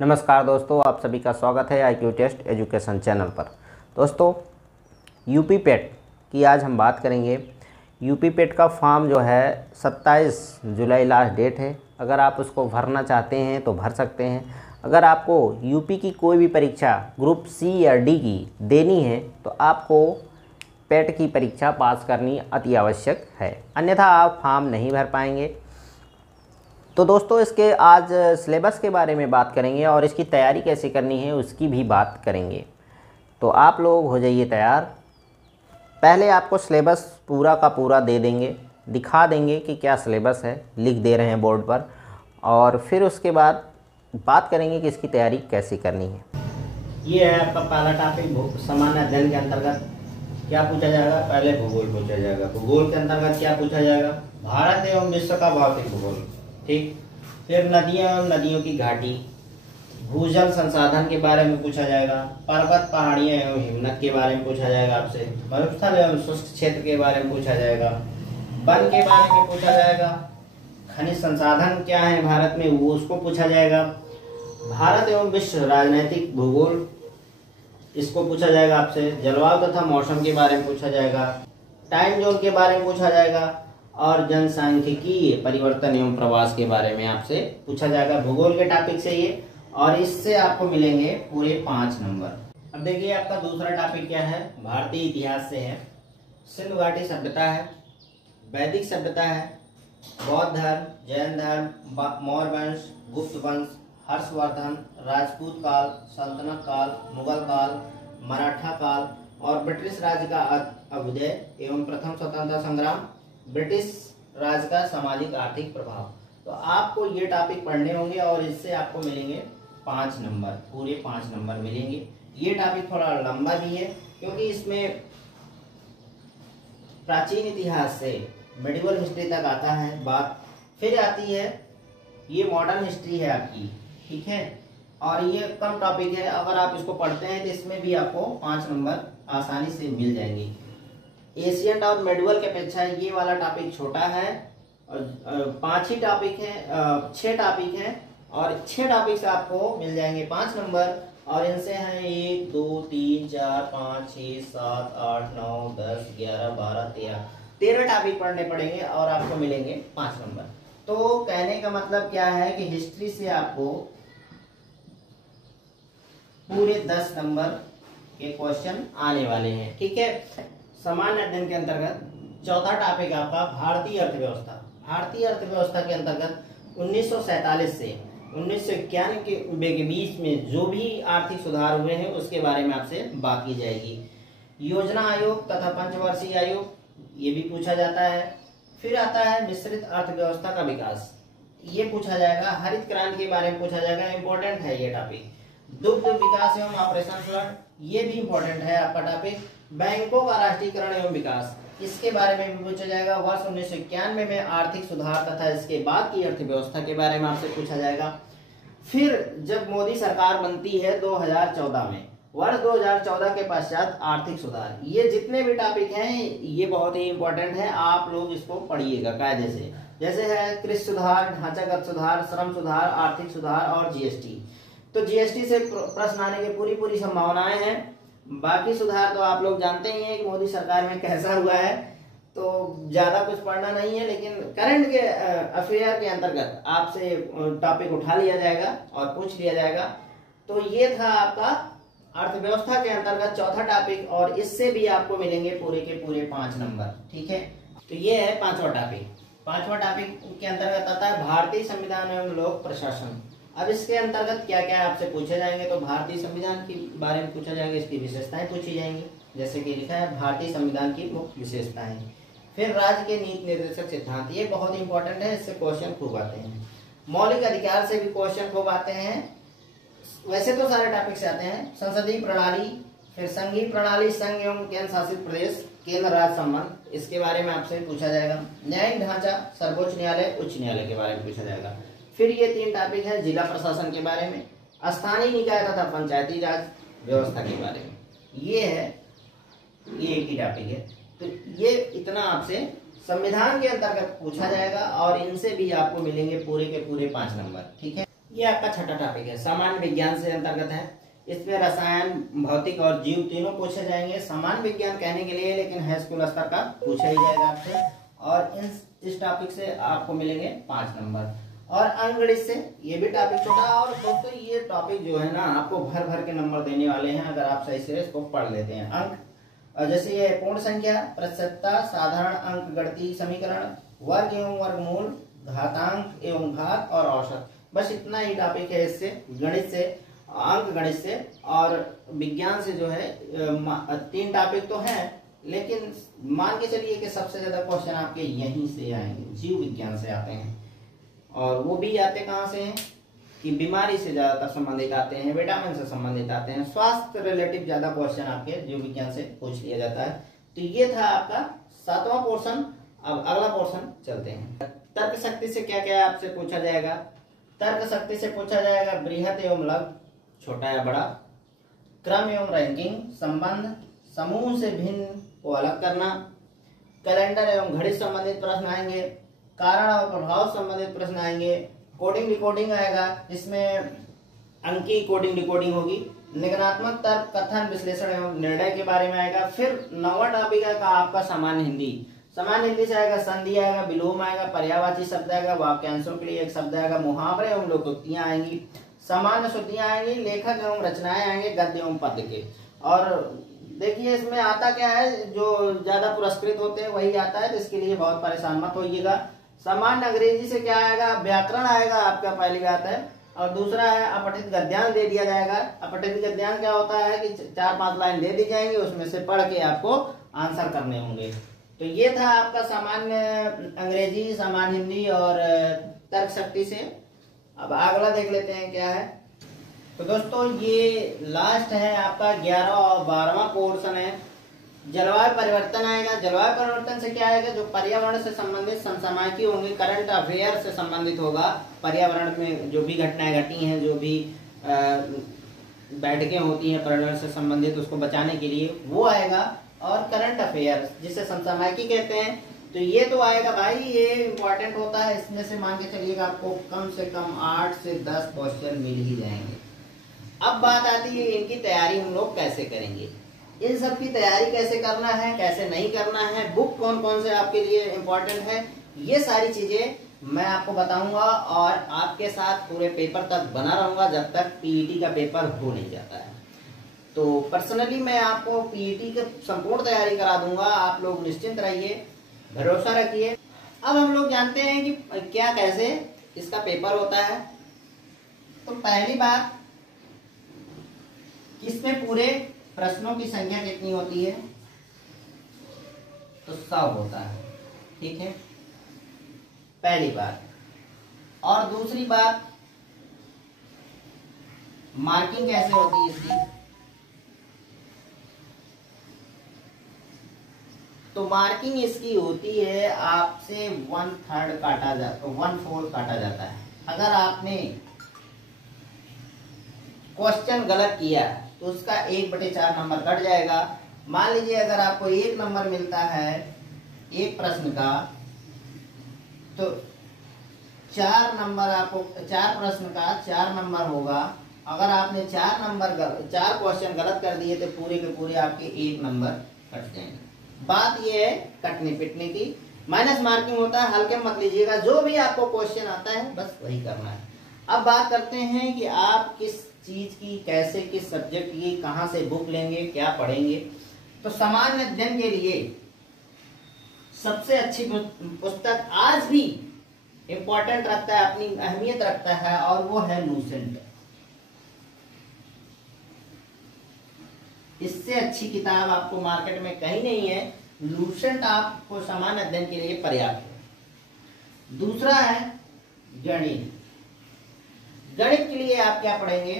नमस्कार दोस्तों, आप सभी का स्वागत है IQ टेस्ट एजुकेशन चैनल पर। दोस्तों, यूपी पेट की आज हम बात करेंगे। यूपी पेट का फॉर्म जो है 27 जुलाई लास्ट डेट है। अगर आप उसको भरना चाहते हैं तो भर सकते हैं। अगर आपको यूपी की कोई भी परीक्षा ग्रुप सी या डी की देनी है तो आपको पेट की परीक्षा पास करनी अति आवश्यक है, अन्यथा आप फॉर्म नहीं भर पाएंगे। तो दोस्तों, इसके आज सिलेबस के बारे में बात करेंगे और इसकी तैयारी कैसे करनी है उसकी भी बात करेंगे। तो आप लोग हो जाइए तैयार। पहले आपको सिलेबस पूरा का पूरा दे देंगे, दिखा देंगे कि क्या सिलेबस है, लिख दे रहे हैं बोर्ड पर, और फिर उसके बाद बात करेंगे कि इसकी तैयारी कैसे करनी है। ये है आपका पहला टॉपिक, सामान्य अध्ययन के अंतर्गत क्या पूछा जाएगा। पहले भूगोल पूछा जाएगा। भूगोल के अंतर्गत क्या पूछा जाएगा, भारत एवं विश्व का भौतिक भूगोल, ठीक। फिर नदियां एवं नदियों की घाटी, भूजल संसाधन के बारे में पूछा जाएगा। पर्वत, पहाड़ियां एवं हिमनद के बारे में पूछा जाएगा आपसे। मरुस्थल एवं शुष्क क्षेत्र के बारे में पूछा जाएगा। वन के बारे में पूछा जाएगा। खनिज संसाधन क्या है भारत में, वो उसको पूछा जाएगा। भारत एवं विश्व राजनीतिक भूगोल, इसको पूछा जाएगा आपसे। जलवायु तथा मौसम के बारे में पूछा जाएगा। टाइम जोन के बारे में पूछा जाएगा और जनसांख्यिकीय परिवर्तन एवं प्रवास के बारे में आपसे पूछा जाएगा। भूगोल के टॉपिक से ये, और इससे आपको मिलेंगे पूरे 5 नंबर। अब देखिए आपका दूसरा टॉपिक क्या है, भारतीय इतिहास से है। सिंधु घाटी सभ्यता है, वैदिक सभ्यता है, बौद्ध धर्म, जैन धर्म, मौर्य वंश, गुप्त वंश, हर्षवर्धन, राजपूत काल, सल्तनत काल, मुगल काल, मराठा काल और ब्रिटिश राज का अभ्युदय एवं प्रथम स्वतंत्रता संग्राम, ब्रिटिश राज का सामाजिक आर्थिक प्रभाव। तो आपको ये टॉपिक पढ़ने होंगे और इससे आपको मिलेंगे 5 नंबर, पूरे 5 नंबर मिलेंगे। ये टॉपिक थोड़ा लंबा भी है क्योंकि इसमें प्राचीन इतिहास से मेडिवल हिस्ट्री तक आता है बात, फिर आती है ये मॉडर्न हिस्ट्री है आपकी, ठीक है। और ये कम टॉपिक है, अगर आप इसको पढ़ते हैं तो इसमें भी आपको 5 नंबर आसानी से मिल जाएंगे। एशियंट और मेडिवल के अपेक्षा ये वाला टॉपिक छोटा है और 5 ही टॉपिक है, 6 टॉपिक है और 6 टॉपिक से आपको मिल जाएंगे 5 नंबर। और इनसे हैं 1 2 3 4 5 6 7 8 9 10 11 12 13 टॉपिक पढ़ने पड़ेंगे और आपको मिलेंगे 5 नंबर। तो कहने का मतलब क्या है कि हिस्ट्री से आपको पूरे 10 नंबर के क्वेश्चन आने वाले हैं, ठीक है। सामान्य अध्ययन के अंतर्गत चौथा टॉपिक आपका भारतीय अर्थव्यवस्था। भारतीय अर्थव्यवस्था के अंतर्गत 1947 से 1991 के बीच में जो भी आर्थिक सुधार हुए हैं उसके बारे में आपसे बात की जाएगी। योजना आयोग तथा पंचवर्षीय आयोग, ये भी पूछा जाता है। फिर आता है मिश्रित अर्थव्यवस्था का विकास, ये पूछा जाएगा। हरित क्रांति के बारे में पूछा जाएगा, इंपॉर्टेंट है ये टॉपिक। दुग्ध विकास एवं ऑपरेशन फ्लड, ये भी इंपॉर्टेंट है आपका टॉपिक। बैंकों का राष्ट्रीयकरण एवं विकास, इसके बारे में भी पूछा जाएगा। वर्ष 1991 में आर्थिक सुधार तथा इसके बाद की अर्थव्यवस्था के बारे में आपसे पूछा जाएगा। फिर जब मोदी सरकार बनती है 2014 में, वर्ष 2014 के पश्चात आर्थिक सुधार, ये जितने भी टॉपिक हैं ये बहुत ही इंपॉर्टेंट है, आप लोग इसको पढ़िएगा कायदे से। जैसे है कृषि सुधार, ढांचागत सुधार, श्रम सुधार, आर्थिक सुधार और जीएसटी। तो जीएसटी से प्रश्न आने की पूरी संभावनाएं हैं। बाकी सुधार तो आप लोग जानते ही हैं कि मोदी सरकार में कैसा हुआ है, तो ज्यादा कुछ पढ़ना नहीं है, लेकिन करंट के अफेयर के अंतर्गत आपसे टॉपिक उठा लिया जाएगा और पूछ लिया जाएगा। तो ये था आपका अर्थव्यवस्था के अंतर्गत चौथा टॉपिक और इससे भी आपको मिलेंगे पूरे के पूरे 5 नंबर, ठीक है। तो ये है 5वां टॉपिक। 5वां टॉपिक के अंतर्गत आता है भारतीय संविधान एवं लोक प्रशासन। अब इसके अंतर्गत क्या क्या आपसे पूछे जाएंगे, तो भारतीय संविधान के बारे में पूछा जाएगा, इसकी विशेषताएं पूछी जाएंगी, जैसे कि लिखा है भारतीय संविधान की मुख्य विशेषताएं। फिर राज्य के नीति निर्देशक सिद्धांत, ये बहुत इंपॉर्टेंट है, इससे क्वेश्चन खूब आते हैं। मौलिक अधिकार से भी क्वेश्चन खूब आते हैं, वैसे तो सारे टॉपिक से आते हैं। संसदीय प्रणाली, फिर संघीय प्रणाली, संघ एवं केंद्र शासित प्रदेश, केंद्र राज्य संबंध, इसके बारे में आपसे पूछा जाएगा। न्यायिक ढांचा, सर्वोच्च न्यायालय, उच्च न्यायालय के बारे में पूछा जाएगा। फिर ये 3 टॉपिक है जिला प्रशासन के बारे में, स्थानीय निकाय तथा पंचायती राज व्यवस्था के बारे में, ये है, ये एक ही टॉपिक है। तो ये इतना आपसे संविधान के अंतर्गत पूछा जाएगा और इनसे भी आपको मिलेंगे पूरे के पूरे 5 नंबर, ठीक है। ये आपका छठा टॉपिक है, सामान्य विज्ञान से अंतर्गत है। इसमें रसायन, भौतिक और जीव तीनों पूछे जाएंगे। सामान्य विज्ञान कहने के लिए लेकिन हाई स्कूल स्तर का पूछा ही जाएगा आपसे। और इस टॉपिक से आपको मिलेंगे 5 नंबर। और अंकगणित से ये भी टॉपिक छोटा। और दोस्तों ये टॉपिक जो है ना आपको भर भर के नंबर देने वाले हैं अगर आप सही से इसको पढ़ लेते हैं। अंक जैसे ये पूर्ण संख्या, प्रतिशतता, साधारण अंक गणितीय समीकरण, वर्ग एवं वर्गमूल, घातांक एवं घात और औसत, बस इतना ही टॉपिक है इससे, गणित से, अंक गणित से। और विज्ञान से जो है 3 टॉपिक तो है, लेकिन मान के चलिए कि सबसे ज्यादा क्वेश्चन आपके यहीं से आएंगे, जीव विज्ञान से आते हैं। और वो भी आते कहाँ से हैं कि बीमारी से ज्यादातर संबंधित आते हैं, विटामिन से संबंधित आते हैं, स्वास्थ्य रिलेटिव ज्यादा क्वेश्चन आपके जीव विज्ञान से पूछ लिया जाता है। तो ये था आपका 7वां पोर्शन। अब अगला पोर्शन चलते हैं। तर्क शक्ति से क्या क्या आपसे पूछा जाएगा? तर्क शक्ति से पूछा जाएगा बृहत एवं लघु, छोटा या बड़ा, क्रम एवं रैंकिंग, संबंध, समूह से भिन्न को अलग करना, कैलेंडर एवं घड़ी संबंधित प्रश्न आएंगे, कारण और प्रभाव संबंधित प्रश्न आएंगे, कोडिंग डिकोडिंग आएगा जिसमें अंकी कोडिंग डिकोडिंग होगी, निगमनात्मक तर्क, कथन, विश्लेषण एवं निर्णय के बारे में आएगा। फिर 9वां टॉपिक आएगा आपका सामान्य हिंदी। सामान्य हिंदी से आएगा संधि आएगा, विलोम आएगा, पर्यायवाची शब्द आएगा, वाक्यांशों के लिए एक शब्द आएगा, मुहावरे एवं लोकोक्तियां आएंगी, सामान्य श्रुतियां आएंगी, लेखक एवं रचनाएं आएंगे, गद्य एवं पद्य के। और देखिए इसमें आता क्या है, जो ज्यादा पुरस्कृत होते हैं वही आता है, तो इसके लिए बहुत परेशान मत होइएगा। सामान्य अंग्रेजी से क्या आएगा? व्याकरण आएगा आपका, पहली बात है। और दूसरा है अपठित गद्यांश दे दिया जाएगा। अपठित गद्यांश क्या होता है कि 4-5 लाइन दे दी जाएंगी, उसमें से पढ़ के आपको आंसर करने होंगे। तो ये था आपका सामान्य अंग्रेजी, सामान्य हिंदी और तर्क शक्ति से। अब अगला देख लेते हैं क्या है। तो दोस्तों ये लास्ट है आपका 11वां और 12वां पोर्शन है। जलवायु परिवर्तन आएगा। जलवायु परिवर्तन से क्या आएगा? जो पर्यावरण से संबंधित समसामयिकी होंगी, करंट अफेयर से संबंधित होगा। पर्यावरण में जो भी घटनाएं घटी हैं, जो भी बैठकें होती हैं पर्यावरण से संबंधित, उसको बचाने के लिए वो आएगा। और करंट अफेयर जिसे समसामयिकी कहते हैं, तो ये तो आएगा भाई, ये इंपॉर्टेंट होता है। इसमें से मान के चलिएगा आपको कम से कम 8 से 10 क्वेश्चन मिल ही जाएंगे। अब बात आती है इनकी तैयारी हम लोग कैसे करेंगे। इन सब की तैयारी कैसे करना है, कैसे नहीं करना है, बुक कौन कौन से आपके लिए इम्पोर्टेंट है, ये सारी चीजें मैं आपको बताऊंगा। और आपके साथ पूरे पेपर तक बना रहूंगा जब तक पीईटी का पेपर हो नहीं जाता है। तो पर्सनली मैं आपको पीईटी की संपूर्ण तैयारी करा दूंगा, आप लोग निश्चिंत रहिए, भरोसा रखिए। अब हम लोग जानते हैं कि क्या कैसे इसका पेपर होता है। तो पहली बात, इसमें पूरे प्रश्नों की संख्या कितनी होती है? तो 100 होता है, ठीक है, पहली बात। और दूसरी बात, मार्किंग कैसे होती है इसकी? तो मार्किंग इसकी होती है, आपसे 1/3 काटा जाता, 1/4 काटा जाता है। अगर आपने क्वेश्चन गलत किया तो उसका 1/4 नंबर कट जाएगा। मान लीजिए अगर आपको 1 नंबर मिलता है एक प्रश्न का, तो 4 नंबर आपको, 4 प्रश्न का 4 नंबर होगा। अगर आपने 4 क्वेश्चन गलत कर दिए तो पूरे के पूरे आपके 1 नंबर कट जाएंगे। बात ये है कटने पिटने की। माइनस मार्किंग होता है, हल्के मत लीजिएगा, जो भी आपको क्वेश्चन आता है बस वही करना है। अब बात करते हैं कि आप किस चीज की, कैसे, किस सब्जेक्ट की, कहां से बुक लेंगे, क्या पढ़ेंगे। तो सामान्य अध्ययन के लिए सबसे अच्छी पुस्तक आज भी इंपॉर्टेंट रखता है, अपनी अहमियत रखता है, और वो है लूसेंट। इससे अच्छी किताब आपको मार्केट में कहीं नहीं है। लूसेंट आपको सामान्य अध्ययन के लिए पर्याप्त है। दूसरा है गणित। गणित के लिए आप क्या पढ़ेंगे?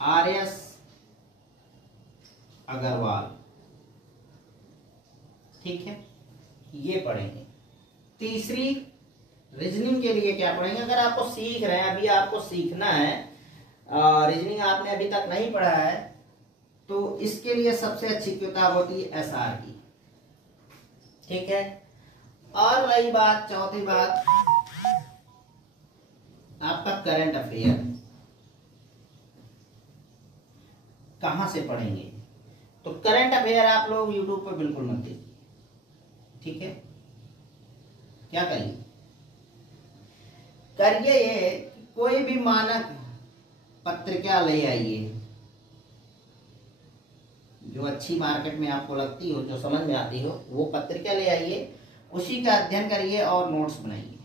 आरएस अग्रवाल, ठीक है, ये पढ़ेंगे। तीसरी, रीजनिंग के लिए क्या पढ़ेंगे? अगर आपको सीख रहे हैं, अभी आपको सीखना है, रीजनिंग आपने अभी तक नहीं पढ़ा है, तो इसके लिए सबसे अच्छी किताब होती है एसआर की, ठीक है। और रही बात, चौथी बात, आपका करंट अफेयर कहां से पढ़ेंगे? तो करंट अफेयर आप लोग यूट्यूब पर बिल्कुल मत देखिए, ठीक है। क्या करिए ये, कोई भी मानक पत्रिका ले आइए जो अच्छी मार्केट में आपको लगती हो, जो समझ में आती हो, वो पत्रिका ले आइए, उसी का अध्ययन करिए और नोट्स बनाइए।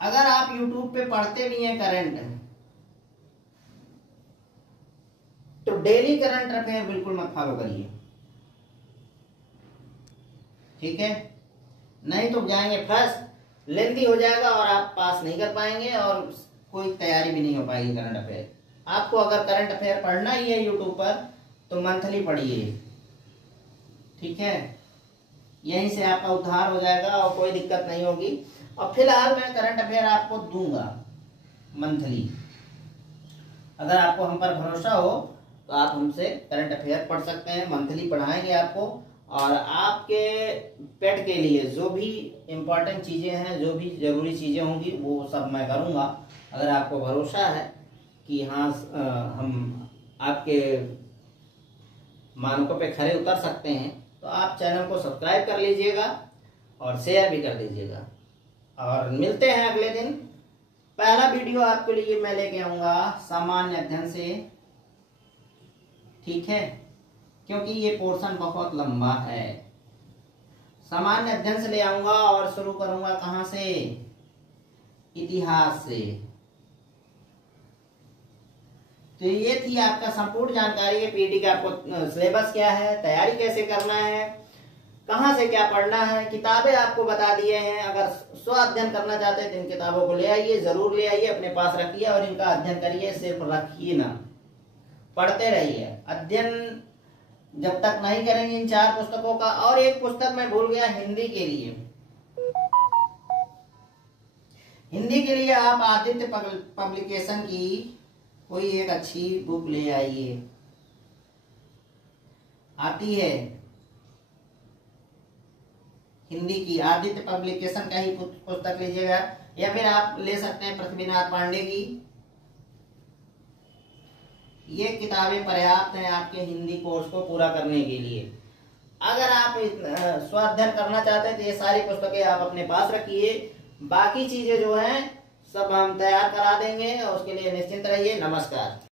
अगर आप YouTube पे पढ़ते भी हैं करंट, तो डेली करंट अफेयर बिल्कुल मत फॉलो करिए, ठीक है। नहीं तो जाएंगे फर्स्ट, लेंथी हो जाएगा और आप पास नहीं कर पाएंगे और कोई तैयारी भी नहीं हो पाएगी करंट अफेयर। आपको अगर करंट अफेयर पढ़ना ही है यूट्यूब पर तो मंथली पढ़िए, ठीक है। यहीं से आपका उद्धार हो जाएगा और कोई दिक्कत नहीं होगी। और फिलहाल मैं करंट अफेयर आपको दूंगा मंथली। अगर आपको हम पर भरोसा हो तो आप हमसे करंट अफेयर पढ़ सकते हैं, मंथली पढ़ाएंगे आपको। और आपके पेट के लिए जो भी इम्पोर्टेंट चीज़ें हैं, जो भी ज़रूरी चीज़ें होंगी, वो सब मैं करूँगा। अगर आपको भरोसा है कि हाँ हम आपके मानकों पे खरे उतर सकते हैं, तो आप चैनल को सब्सक्राइब कर लीजिएगा और शेयर भी कर दीजिएगा। और मिलते हैं अगले दिन। पहला वीडियो आपके लिए मैं लेके आऊँगा सामान्य अध्ययन से, ठीक है, क्योंकि ये पोर्शन बहुत लंबा है। सामान्य अध्ययन से ले आऊंगा और शुरू करूंगा कहां से? इतिहास से। तो ये थी आपका संपूर्ण जानकारी है पीटी का। आपको सिलेबस क्या है, तैयारी कैसे करना है, कहां से क्या पढ़ना है, किताबें आपको बता दिए हैं। अगर स्व अध्ययन करना चाहते हैं तो इन किताबों को ले आइए, जरूर ले आइए, अपने पास रखिए और इनका अध्ययन करिए। सिर्फ रखिए ना, पढ़ते रहिए। अध्ययन जब तक नहीं करेंगे इन 4 पुस्तकों का। और एक पुस्तक मैं भूल गया, हिंदी के लिए। हिंदी के लिए आप आदित्य पब्लिकेशन की कोई एक अच्छी बुक ले आइए, आती है हिंदी की। आदित्य पब्लिकेशन का ही पुस्तक लीजिएगा, या फिर आप ले सकते हैं पृथ्वीनाथ पांडे की। ये किताबें पर्याप्त हैं आपके हिंदी कोर्स को पूरा करने के लिए। अगर आप स्वाध्ययन करना चाहते हैं तो ये सारी पुस्तकें आप अपने पास रखिए। बाकी चीजें जो हैं सब हम तैयार करा देंगे और उसके लिए निश्चिंत रहिए। नमस्कार।